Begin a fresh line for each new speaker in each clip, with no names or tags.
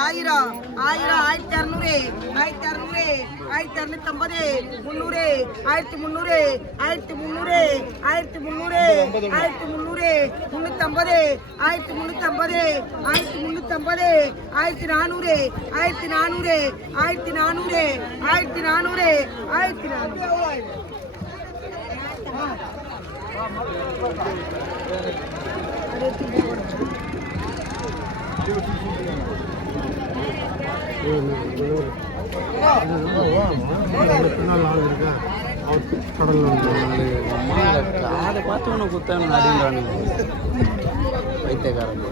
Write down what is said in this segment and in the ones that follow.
ஆயிரம் ஆயிரம் ஆயிரத்தி அறுநூறு ஆயிரத்தி அறுநூறு ஆயிரத்தி அறுநூத்தி ஐம்பது முந்நூறு ஆயிரத்தி முந்நூறு ஆயிரத்தி முந்நூறு ஆயிரத்தி முந்நூறு ஆயிரத்தி முந்நூறு முந்நூத்தி ஐம்பது ஆயிரத்தி முந்நூத்தி ஐம்பது ஆயிரத்தி முந்நூத்தி ஐம்பது ஆயிரத்தி நானூறு ஆயிரத்தி நானூறு ஆயிரத்தி நானூறு ஆயிரத்தி நானூறு ஆயிரத்தி நானூறு.
அதை பார்த்து உனக்கு குத்தான நடிகரானு வைத்தியக்காரன்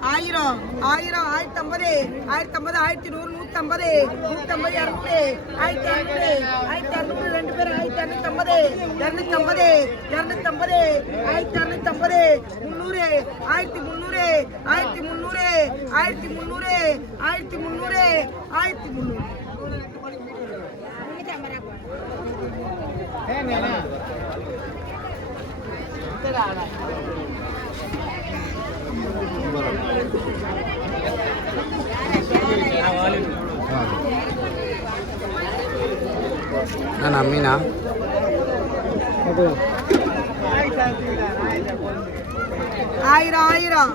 ஆயிரம் ஆயிரம் ஆயிரத்தி ஐம்பது ஆயிரத்தி ஐம்பது ஆயிரத்தி நூறு நூத்தி ஐம்பது நூத்தி ஐம்பது இரநூறு ஆயிரத்தி இரநூறு ஆயிரத்தி இரநூறு ரெண்டு பேரும் ஆயிரத்தி இரநூத்தி ஐம்பது இரநூத்தி ஐம்பது இரநூத்தி ஐம்பது ஆயிரத்தி இரநூத்தம்பது முந்நூறு ஆயிரத்தி முந்நூறு ஆயிரத்தி முந்நூறு ஆயிரத்தி முந்நூறு ஆயிரத்தி முந்நூறு ஆயிரத்தி முந்நூறு
நான் மீனா
ஆயிரம் ஆயிரம்.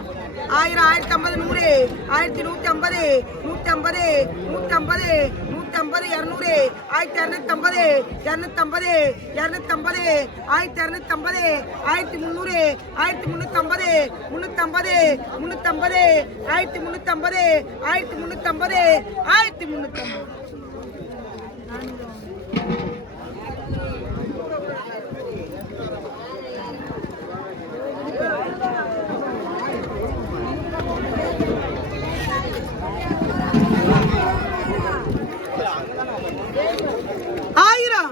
ஆயிரம் ஆயிரத்தி ஐம்பது நூறு. ஆயிரத்தி நூற்றி ஐம்பது நூற்றி ஐம்பது நூற்றி ஐம்பது நூற்றி ஐம்பது இரநூறு. ஆயிரத்தி இரநூத்தம்பது இரநூத்தம்பது இரநூத்தம்பது. ஆயிரத்தி இரநூத்தம்பது ஆயிரத்தி முந்நூறு. ஆயிரத்தி முந்நூற்றம்பது முந்நூற்றம்பது முந்நூற்றம்பது ஆயிரத்தி முந்நூற்றம்பது ஆயிரத்தி முந்நூற்றம்பது ஆயிரத்தி முந்நூற்றம்பது ஆயிரம்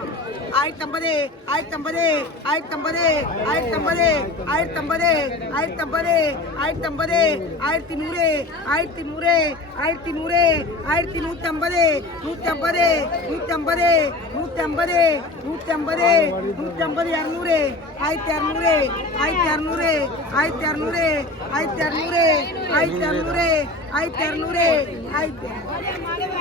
ஆயிரத்தி ஐம்பது ஆயிரத்தி ஐம்பது ஆயிரத்தி ஐம்பது ஆயிரத்தி ஐம்பது ஆயிரத்தி ஐம்பது ஆயிரத்தி ஐம்பது ஆயிரத்தி ஐம்பது ஆயிரத்தி நூறு ஆயிரத்தி நூறு ஆயிரத்தி நூறு ஆயிரத்தி நூற்றி ஐம்பது நூற்றி ஐம்பது நூற்றி ஐம்பது நூற்றி ஐம்பது நூற்றி ஐம்பது நூற்றி ஐம்பது இரநூறு ஆயிரத்தி இரநூறு ஆயிரத்தி இரநூறு ஆயிரத்தி இரநூறு ஆயிரத்தி இரநூறு ஆயிரத்தி இரநூறு ஆயிரத்தி இரநூறு ஆயிரத்தி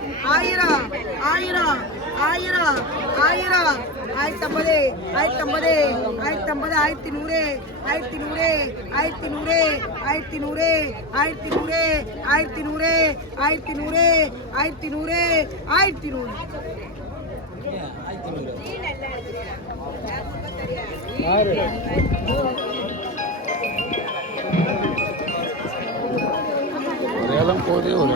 ஆயிரம் ஆயிரம் ஆயிரம் ஆயிரம். ஆயிரத்தி ஐம்பது ஆயிரத்தி ஐம்பது ஆயிரத்தி ஐம்பது ஆயிரத்தி நூறு ஆயிரத்தி நூறு ஆயிரத்தி நூறு ஆயிரத்தி நூறு ஆயிரத்தி நூறு ஆயிரத்தி நூறு ஆயிரத்தி நூறு ஆயிரத்தி நூறு ஆயிரத்தி நூறு
ஒரு இடம் போதே ஒரு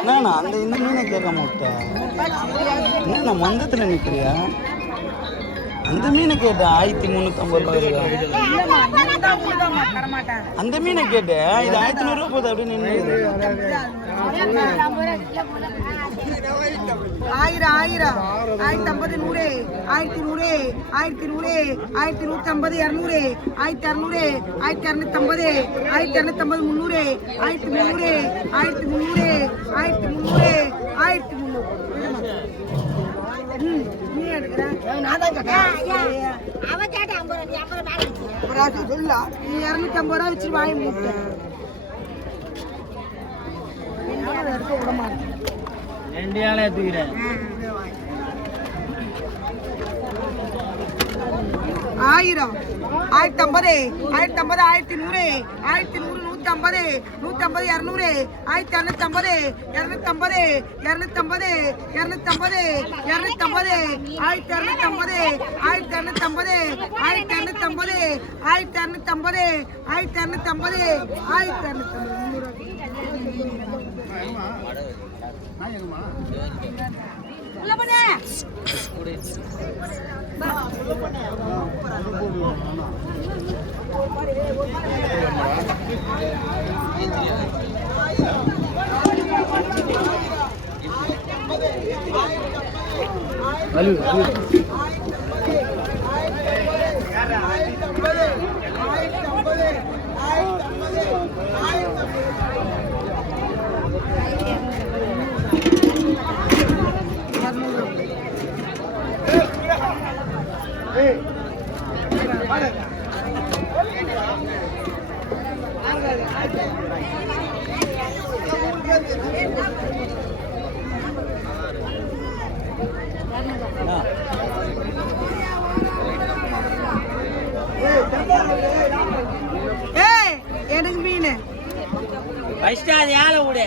என்னண்ணா அந்த இந்த மீனை கேட்க மாட்டேன். என்னண்ணா மந்தத்தில் நிற்கிறியா அந்த மீனை கேட்டேன் ஆயிரத்தி முந்நூற்றம்பது ரூபா அந்த மீனை கேட்டேன் இது ஆயிரத்தி நூறுரூவா போகுது அப்படின்னு
ஆயிரம் ஆயிரம். ஆயிரத்தி ஐம்பது நூறு. ஆயிரத்தி நூறு. ஆயிரத்தி நூறு. ஆயிரத்தி நூற்றி ஐம்பது இரநூறு. ஆயிரத்தி இரநூறு ஆயிரத்தி இரநூத்தம்பது ஆயிரத்தி இரநூத்தம்பது முந்நூறு. ஆயிரத்தி முந்நூறு. ஆயிரத்தி முந்நூறு. ஆயிரத்தி முந்நூறு. ஆயிரத்தி முந்நூறு. ம் நீ எடுக்கிற? நான் தான் கேட்டேன். ஒரு அது சொல்ல. நீ இரநூத்தி ஐம்பது ரூபா வச்சு வாங்கி மூட்டேன் விட மாட்டேன்
ரெண்டு ஆளை ஏத்துக்கிறேன்
ஆயிரம். ஆயிரத்தி ஐம்பது ஆயிரத்தி ஐம்பது ஆயிரத்தி நூறு ஆயிரத்தி நூறு நூத்தி ஐம்பது நூத்தி ஐம்பது இரநூறு. ஆயிரத்தி இரநூத்தி ஐம்பது இரநூத்தி ஐம்பது இரநூத்தி ஐம்பது இரநூத்தி ஐம்பது இரநூத்தி ஐம்பது ஆயிரத்தி இரநூத்தி ஐம்பது ஆயிரத்தி இரநூத்தி ஐம்பது ஆயிரத்தி இரநூத்தி ஐம்பது ஆயிரத்தி இரநூத்தி ஐம்பது ஆயிரத்தி இரநூத்தி ஐம்பது ஆயிரத்தி இரநூத்தி ஐம்பது
Halo, halo. Thank you. எனக்கு மீன்.
ஃபர்ஸ்ட் அது ஏழை விடு?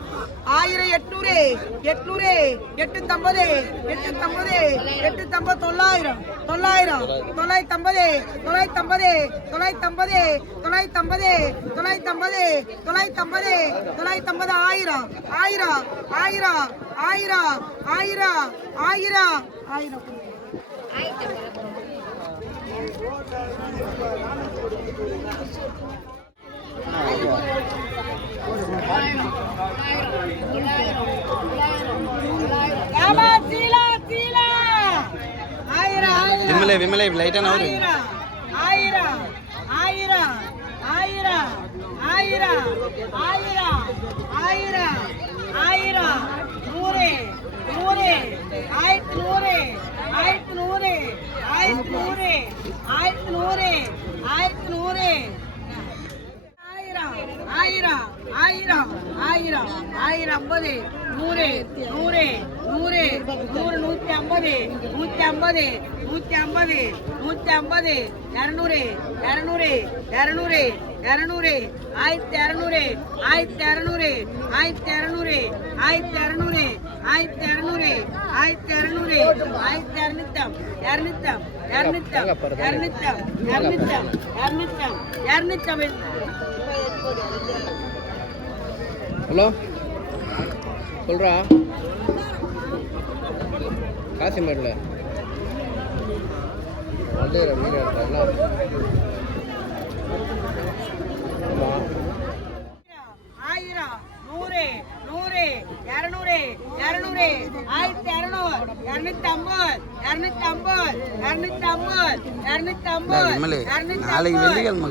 ஆயிரம் எட்நூறு
எட்நூறு எட்நூத்தி ஐம்பது எட்நூத்தி ஐம்பது எட்நூத்தி ஐம்பது தொள்ளாயிரம் தொள்ளாயிரம் தொள்ளாயிரத்தி ஐம்பது தொள்ளாயிரத்தி ஐம்பது தொள்ளாயிரத்தி ஐம்பது தொள்ளாயிரத்தி ஐம்பது தொள்ளாயிரத்தி ஐம்பது தொள்ளாயிரத்தி ஐம்பது தொள்ளாயிரத்தி ஐம்பது ஆயிரம் ஆயிரம் ஆயிரம் ஆயிரம் ஆயிரம் ஆயிரம் ஆயிரம். ஆயிரத்தி
விமலே விமலே லைட்டாக நவரு
ஆயிரம், ஆயிரம், ஆயிரம், ஆயிரம், ஆயிரம், ஆயிரம், ஆயிரம், நூறு, நூறு, ஆயிரத்தி நூறு, ஆயிரத்தி நூறு, ஆயிரத்தி நூறு, ஆயிரத்தி நூறு, ஆயிரத்தி நூறு. ஆயிரம் ஆயிரம் ஆயிரம் ஆயிரம் ஆயிரம் ஐம்பது நூறு நூறு நூறு நூறு ஐம்பது நூற்றி ஐம்பது நூற்றி ஐம்பது நூற்றி ஐம்பது இரநூறு இரநூறு இரநூறு இரநூறு ஆயிரத்தி இரநூறு ஆயிரத்தி இரநூறு ஆயிரத்தி இரநூறு ஆயிரத்தி இரநூறு ஆயிரத்தி இரநூறு ஆயிரத்தி இரநூறு ஆயிரத்தி இரநூத்தம் இரநூத்தம் இரநூத்தம் இரநூத்தம் இரநூத்தம் இரநூத்தம் இரநூத்தம்.
ஹலோ? சொல்கிறா காசிமேடில். வள்ளியரை மீன் எடுத்தாங்களா?
ஆயிரம் நூறு நூறு இரநூறு இரநூறு ஆயிரத்தி இரநூறு இரநூத்தி ஐம்பது.
நாளைக்கு வெள்ளிக்கிழமை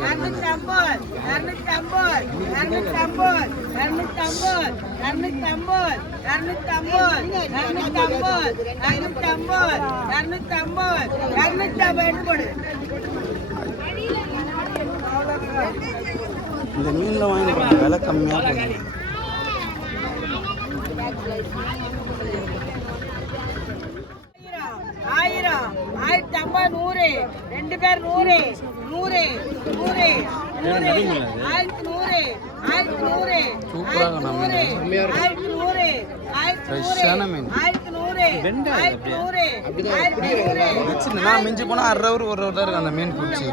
இந்த மீனில் வாங்கிட்டு விலை கம்மியாக போகுது.
நூறு. ரெண்டு பேர் நூறு. நூறு. நூறு. நூறு. ஆயிரத்தி நூறு. ஆயிரத்தி நூறு.
சூப்பராக நம்ம
ஆயிரத்தி நூறு. ஆயிரத்தி
ஃப்ரெஷ்ஷான மீன்.
ஆயிரத்தி நூறு. ஆயிரத்தி நூறு. ஆயிரத்தி நூறு.
பிடிச்சி நான் மிஞ்சி போனால் அரை ஹவர் ஒரு ஹவர் தான் இருக்கு அந்த மீன் பிடிச்சி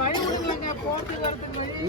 வழி விடுங்க போட்டு வரதுக்கு வழி